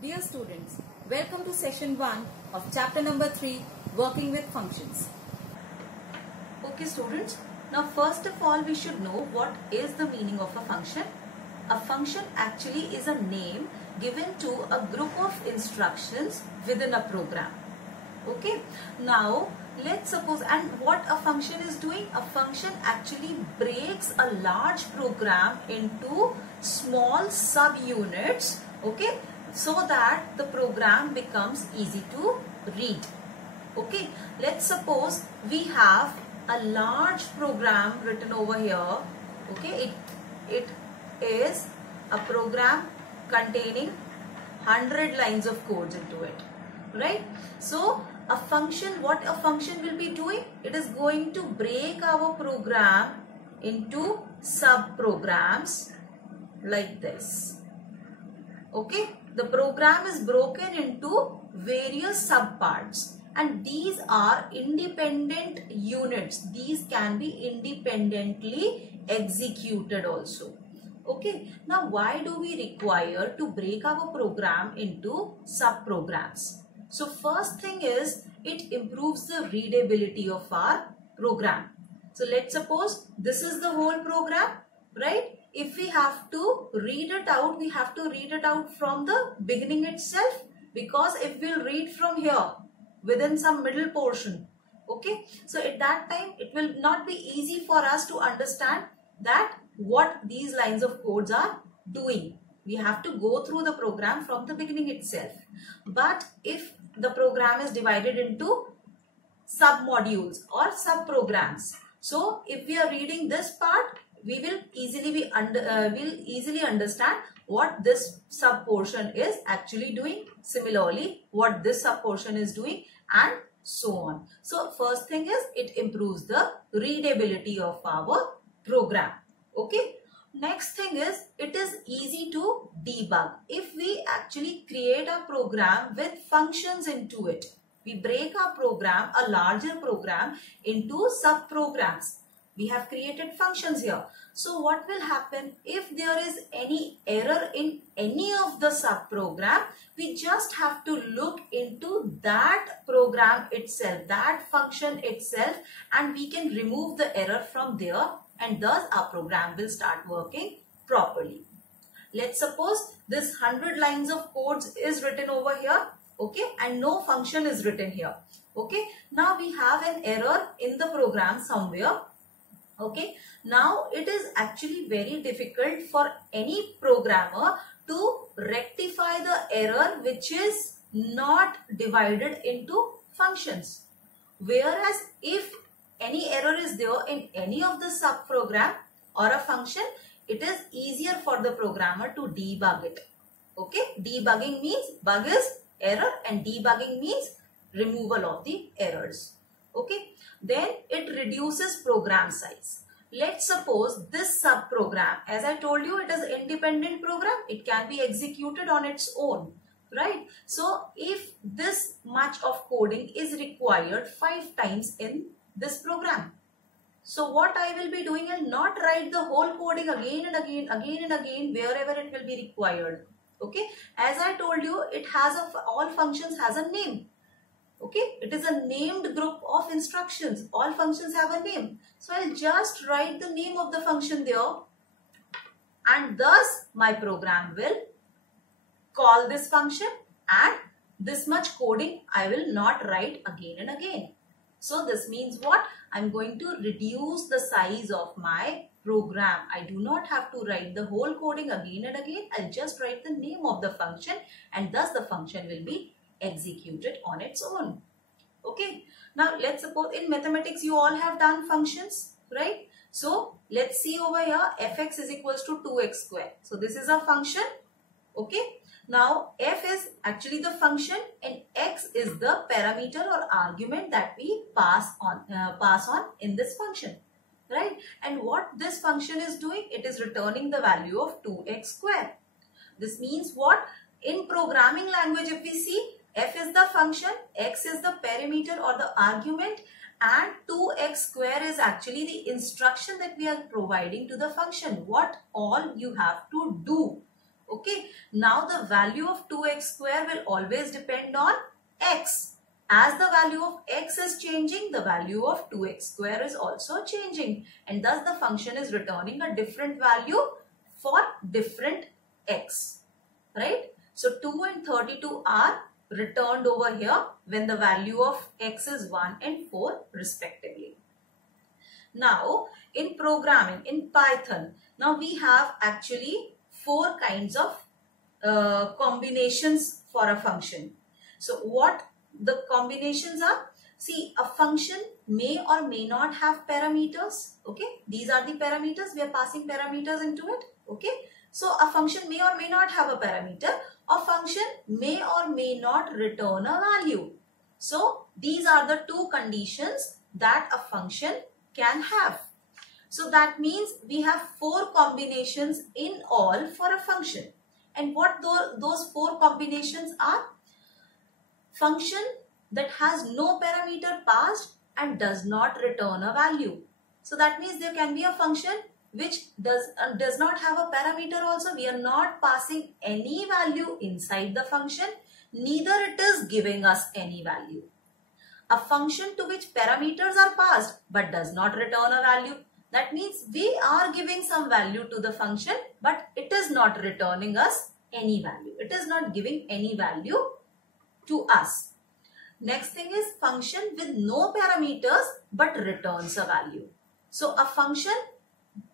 Dear students, welcome to session 1 of chapter number 3, Working with Functions. Okay students, now first of all we should know what is the meaning of a function. A function actually is a name given to a group of instructions within a program. Okay, now let's suppose, and what a function is doing, a function actually breaks a large program into small subunits, okay, so that the program becomes easy to read. Okay, let's suppose we have a large program written over here. Okay, it is a program containing 100 lines of codes into it, right? So a function, what a function will be doing, it is going to break our program into sub programs like this. Okay, the program is broken into various sub parts, and these are independent units. These can be independently executed also. Okay, now why do we require to break our program into sub programs? So first thing is, it improves the readability of our program. So let's suppose this is the whole program, right? If we have to read it out, we have to read it out from the beginning itself, because if we'll read from here within some middle portion, okay, so at that time it will not be easy for us to understand that what these lines of codes are doing. We have to go through the program from the beginning itself. But if the program is divided into sub modules or sub programs, so if we are reading this part, we will easily understand what this sub portion is actually doing, similarly what this sub portion is doing, and so on. So first thing is, it improves the readability of our program. Okay, next thing is, it is easy to debug. If we actually create a program with functions into it, we break our program, a larger program, into sub programs. We have created functions here. So what will happen if there is any error in any of the sub program? We just have to look into that program itself, that function itself, and we can remove the error from there, and thus our program will start working properly. Let's suppose this 100 lines of codes is written over here, okay, and no function is written here. Okay, now we have an error in the program somewhere. Okay, now it is actually very difficult for any programmer to rectify the error which is not divided into functions. Whereas if any error is there in any of the sub program or a function, it is easier for the programmer to debug it. Okay, debugging means bug is error, and debugging means removal of the errors. Okay, then it reduces program size. Let's suppose this sub program, as I told you, it is an independent program. It can be executed on its own, right? So if this much of coding is required 5 times in this program, so what I will be doing is not write the whole coding again and again wherever it will be required. Okay, as I told you, it has all functions has a name. Okay, it is a named group of instructions. All functions have a name. So I'll just write the name of the function there, and thus my program will call this function, and this much coding I will not write again and again. So this means what? I'm going to reduce the size of my program. I do not have to write the whole coding again and again. I'll just write the name of the function, and thus the function will be executed on its own. Okay, now let's suppose in mathematics you all have done functions, right? So let's see over here, fx is equals to 2x square. So this is a function. Okay, now f is actually the function, and x is the parameter or argument that we pass on in this function, right? And what this function is doing, it is returning the value of 2x square. This means what? In programming language, if we see, f is the function, x is the parameter or the argument, and 2x square is actually the instruction that we are providing to the function. What all you have to do. Okay, now the value of 2x square will always depend on x. As the value of x is changing, the value of 2x square is also changing, and thus the function is returning a different value for different x, right? So 2 and 32 are returned over here when the value of x is 1 and 4 respectively. Now in programming, in Python, now we have actually 4 kinds of combinations for a function. So what the combinations are? See, a function may or may not have parameters. Okay, these are the parameters. We are passing parameters into it. Okay, so a function may or may not have a parameter. A function may or may not return a value. So these are the 2 conditions that a function can have. So that means we have 4 combinations in all for a function. And what those 4 combinations are? Function that has no parameter passed and does not return a value. So that means there can be a function which does not have a parameter also. We are not passing any value inside the function, neither it is giving us any value. A function to which parameters are passed but does not return a value. That means we are giving some value to the function, but it is not returning us any value. It is not giving any value to us. Next thing is function with no parameters but returns a value. So a function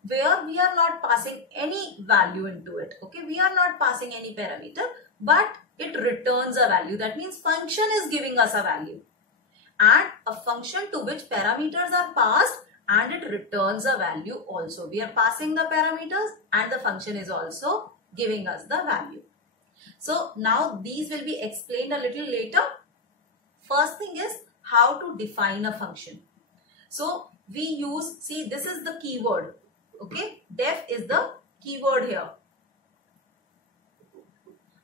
where we are not passing any value into it. Okay, we are not passing any parameter, but it returns a value. That means function is giving us a value. And a function to which parameters are passed and it returns a value also. We are passing the parameters and the function is also giving us the value. So now these will be explained a little later. First thing is how to define a function. So we use, see, this is the keyword. Okay, def is the keyword here.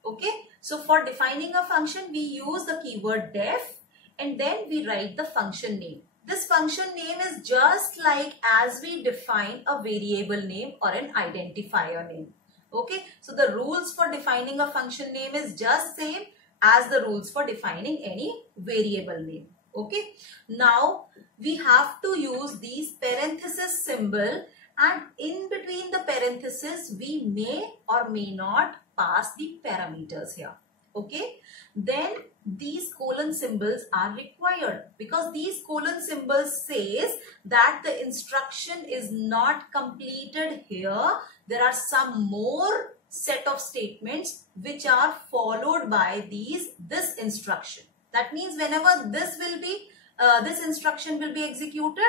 Okay, so for defining a function we use the keyword def and then we write the function name. This function name is just like as we define a variable name or an identifier name. Okay, so the rules for defining a function name is just same as the rules for defining any variable name. Okay, now we have to use these parenthesis symbol, and in between the parenthesis we may or may not pass the parameters here. Okay, then these colon symbols are required because these colon symbols says that the instruction is not completed here. There are some more set of statements which are followed by this instruction. That means whenever this instruction will be executed,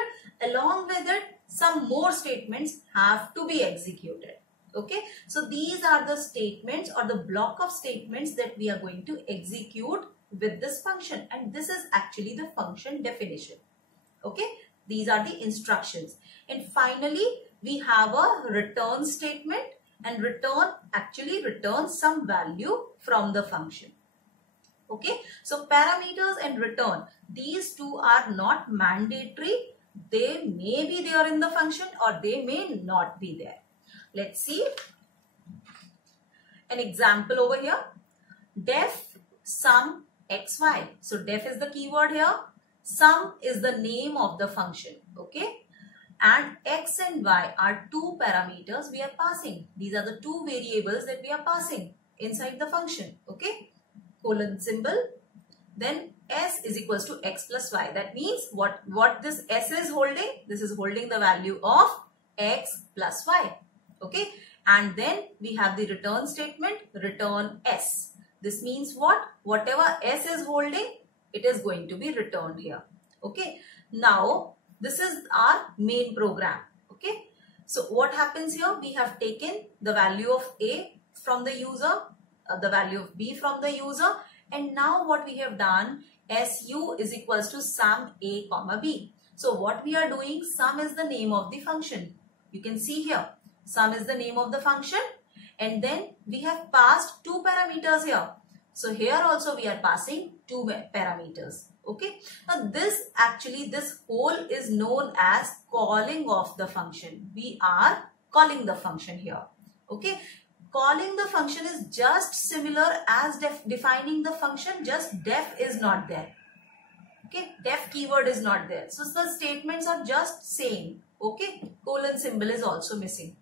along with it some more statements have to be executed. Okay, so these are the statements or the block of statements that we are going to execute with this function, and this is actually the function definition. Okay, these are the instructions. And finally we have a return statement, and return actually returns some value from the function. Okay, so parameters and return, these two are not mandatory. They may be there in the function or they may not be there. Let's see an example over here. Def sum xy. So def is the keyword here. Sum is the name of the function. Okay, and x and y are 2 parameters we are passing. These are the 2 variables that we are passing inside the function. Okay, colon symbol. Then s is equals to x plus y. That means what this s is holding? This is holding the value of x plus y. Okay, and then we have the return statement, return s. This means what? Whatever s is holding, it is going to be returned here. Okay, now this is our main program. Okay, so what happens here? We have taken the value of a from the user, the value of b from the user, and now what we have done, su is equals to sum a comma b. So what we are doing, sum is the name of the function. You can see here, sum is the name of the function, and then we have passed 2 parameters here. So here also we are passing 2 parameters. Okay, now this whole is known as calling of the function. We are calling the function here. Okay, calling the function is just similar as defining the function, just def is not there. Okay, def keyword is not there. So the statements are just same. Okay, colon symbol is also missing.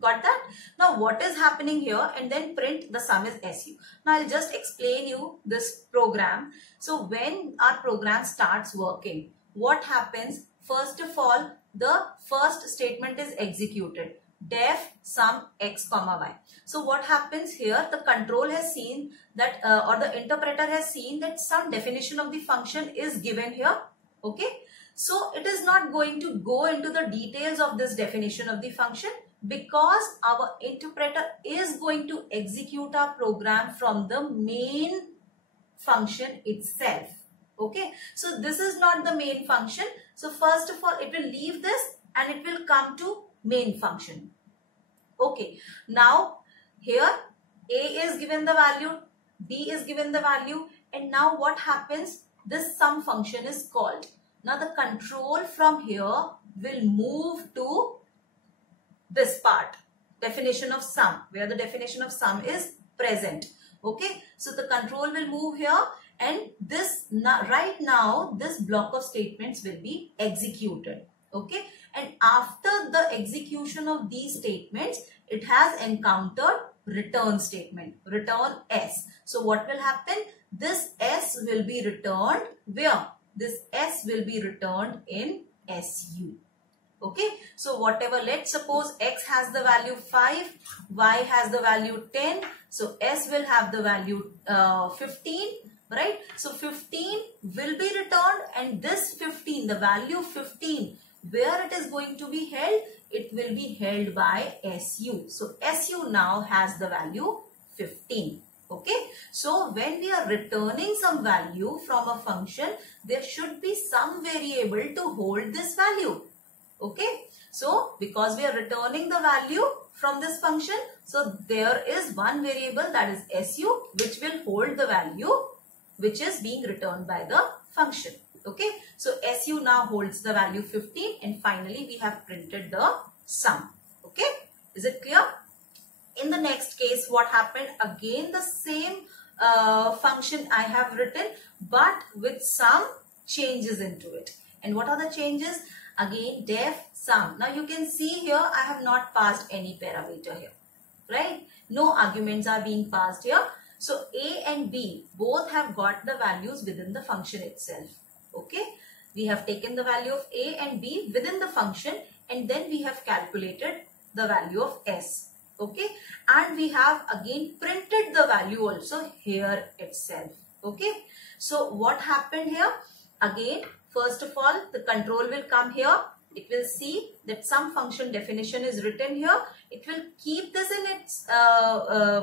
Got that? Now what is happening here, and then print the sum is SU. Now I'll just explain you this program. So when our program starts working, what happens? First of all, the first statement is executed. Def sum x comma y. So what happens here? The control has seen that or the interpreter has seen that some definition of the function is given here. Okay. So it is not going to go into the details of this definition of the function, because our interpreter is going to execute our program from the main function itself. Okay. So this is not the main function. So first of all, it will leave this and it will come to main function. Okay. Now here A is given the value, B is given the value, and now what happens? This sum function is called. Now the control from here will move to this part, definition of sum, where the definition of sum is present. Okay, so the control will move here, and this right now this block of statements will be executed. Okay, and after the execution of these statements, it has encountered return statement, return S. So what will happen? This S will be returned where? This S will be returned in SU. Okay, so whatever, let's suppose X has the value 5, Y has the value 10. So S will have the value 15, right? So 15 will be returned, and this 15, the value 15, where it is going to be held? It will be held by SU. So SU now has the value 15. Okay, so when we are returning some value from a function, there should be some variable to hold this value. Okay, so because we are returning the value from this function, so there is one variable, that is SU, which will hold the value which is being returned by the function. Okay, so SU now holds the value 15, and finally we have printed the sum. Okay, is it clear? In the next case, what happened? Again the same function I have written, but with some changes into it. And what are the changes? Again, def sum. Now you can see here I have not passed any parameter here, right? No arguments are being passed here. So A and B both have got the values within the function itself. Okay, we have taken the value of A and B within the function, and then we have calculated the value of S. Okay, and we have again printed the value also here itself. Okay, so what happened here? Again, first of all, the control will come here. It will see that some function definition is written here. It will keep this in its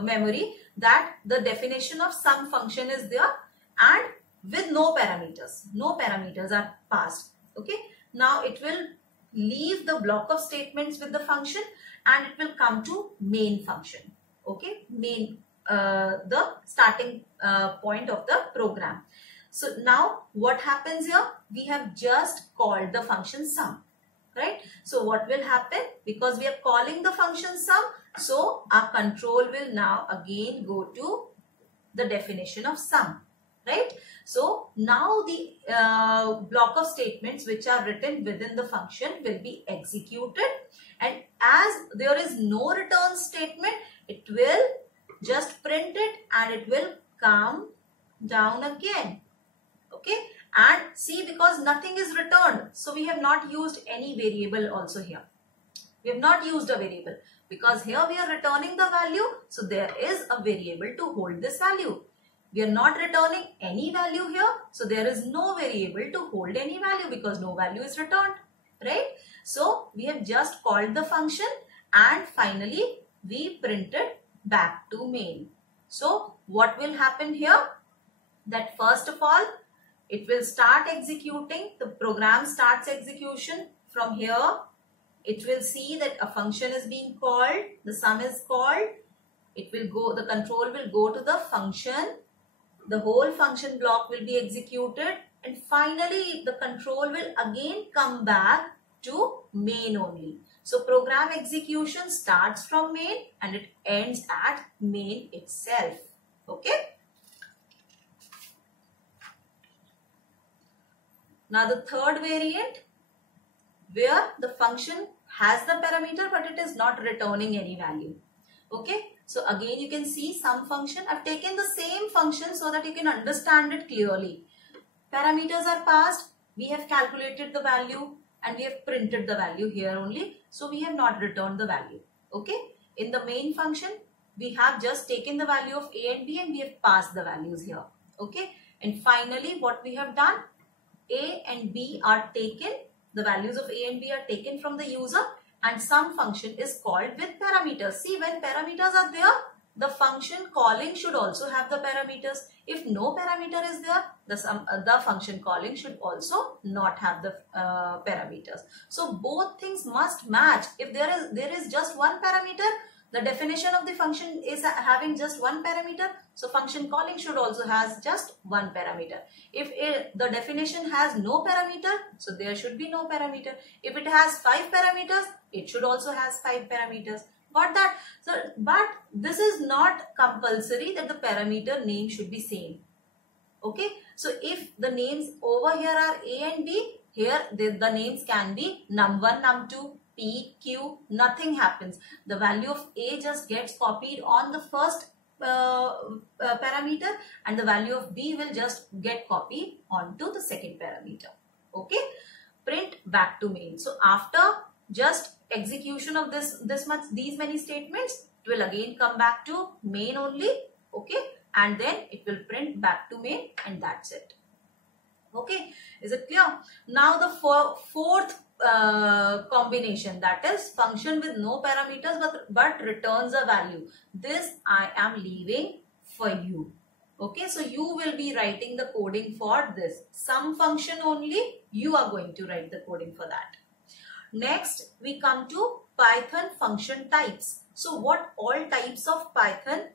memory, that the definition of some function is there, and with no parameters. No parameters are passed. Okay, now it will leave the block of statements with the function, and it will come to main function. Okay, main, the starting point of the program. So now what happens here? We have just called the function sum, right? So what will happen? Because we are calling the function sum, so our control will now again go to the definition of sum, right? So now the block of statements which are written within the function will be executed, and as there is no return statement, it will just print it and it will come down again. Okay, and see, because nothing is returned, so we have not used any variable also here. We have not used a variable because here we are returning the value, so there is a variable to hold this value. We are not returning any value here, so there is no variable to hold any value because no value is returned, right? So we have just called the function, and finally we printed back to main. So what will happen here? That first of all, it will start executing. The program starts execution from here. It will see that a function is being called, the sum is called. It will go, the control will go to the function. The whole function block will be executed, and finally the control will again come back to main only. So program execution starts from main and it ends at main itself. Okay. Now the third variant, where the function has the parameter but it is not returning any value. Okay. So again you can see some function. I've taken the same function so that you can understand it clearly. Parameters are passed. We have calculated the value and we have printed the value here only. So we have not returned the value. Okay. In the main function, we have just taken the value of A and B and we have passed the values here. Okay. And finally, what we have done, A and B are taken. The values of A and B are taken from the user and some function is called with parameters. See, when parameters are there, the function calling should also have the parameters. If no parameter is there, the function calling should also not have the parameters. So both things must match. If there is just one parameter, the definition of the function is having just one parameter. So function calling should also has just one parameter. If the definition has no parameter, so there should be no parameter. If it has 5 parameters, it should also has 5 parameters. Got that? So, but this is not compulsory that the parameter name should be same. Okay. So if the names over here are A and B, here the names can be num1, num2, P, Q, nothing happens. The value of A just gets copied on the first parameter and the value of B will just get copied onto the second parameter. Okay. Print back to main. So after just execution of these many statements, it will again come back to main only. Okay. And then it will print back to main and that's it. Okay. Is it clear? Now the fourth combination, that is function with no parameters but returns a value. This I am leaving for you. Okay, so you will be writing the coding for this. Some function only, you are going to write the coding for that. Next, we come to Python function types. So what all types of Python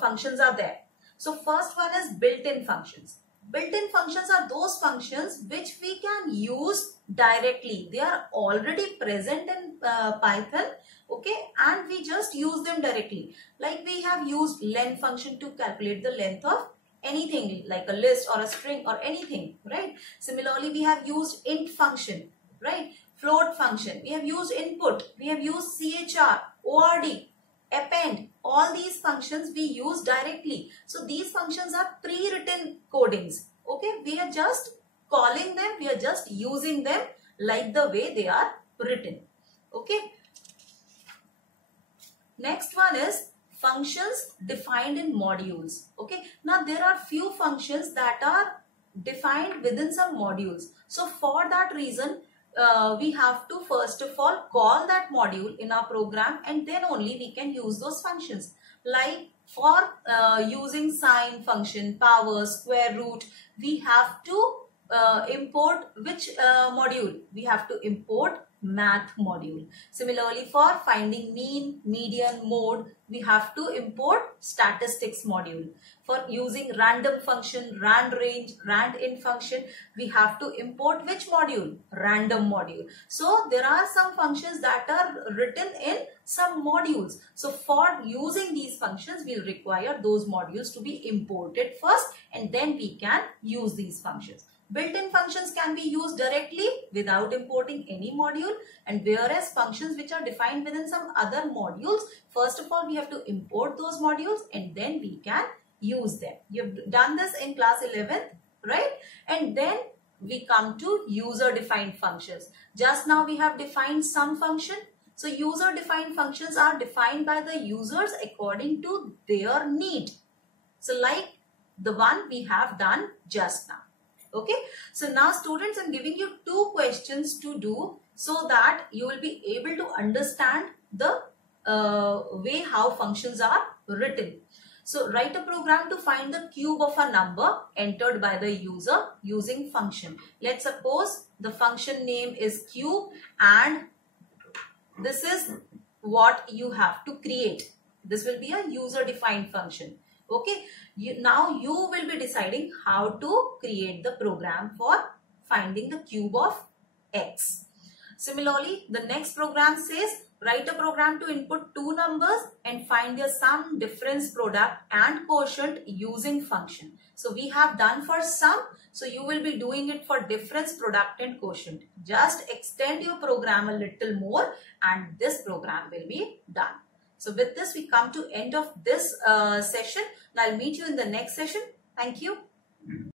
functions are there? So first one is built-in functions. Built-in functions are those functions which we can use directly. They are already present in Python, okay, and we just use them directly. Like we have used len function to calculate the length of anything like a list or a string or anything, right? Similarly, we have used int function, right? Float function. We have used input. We have used chr, ord, append. All these functions we use directly. So these functions are pre-written codings. Okay, we are just calling them. We are just using them like the way they are written. Okay. Next one is functions defined in modules. Okay. Now there are few functions that are defined within some modules. So for that reason, we have to first of all call that module in our program and then only we can use those functions. Like for using sine function, power, square root, we have to import which module? We have to import math module. Similarly, for finding mean, median, mode, we have to import statistics module. For using random function, rand range, rand in function, we have to import which module? Random module. So there are some functions that are written in some modules. So for using these functions, we require those modules to be imported first and then we can use these functions. Built-in functions can be used directly without importing any module, and whereas functions which are defined within some other modules, first of all we have to import those modules and then we can use them. You've done this in class 11th, right? And then we come to user-defined functions. Just now we have defined some function. So user-defined functions are defined by the users according to their need. So like the one we have done just now. Okay, so now students, I'm giving you 2 questions to do so that you will be able to understand the way how functions are written. So write a program to find the cube of a number entered by the user using function. Let's suppose the function name is cube and this is what you have to create. This will be a user defined function. Okay, now you will be deciding how to create the program for finding the cube of x. Similarly, the next program says write a program to input two numbers and find their sum, difference, product and quotient using function. So we have done for sum. So you will be doing it for difference, product and quotient. Just extend your program a little more and this program will be done. So with this we come to end of this session. Now I'll meet you in the next session. Thank you.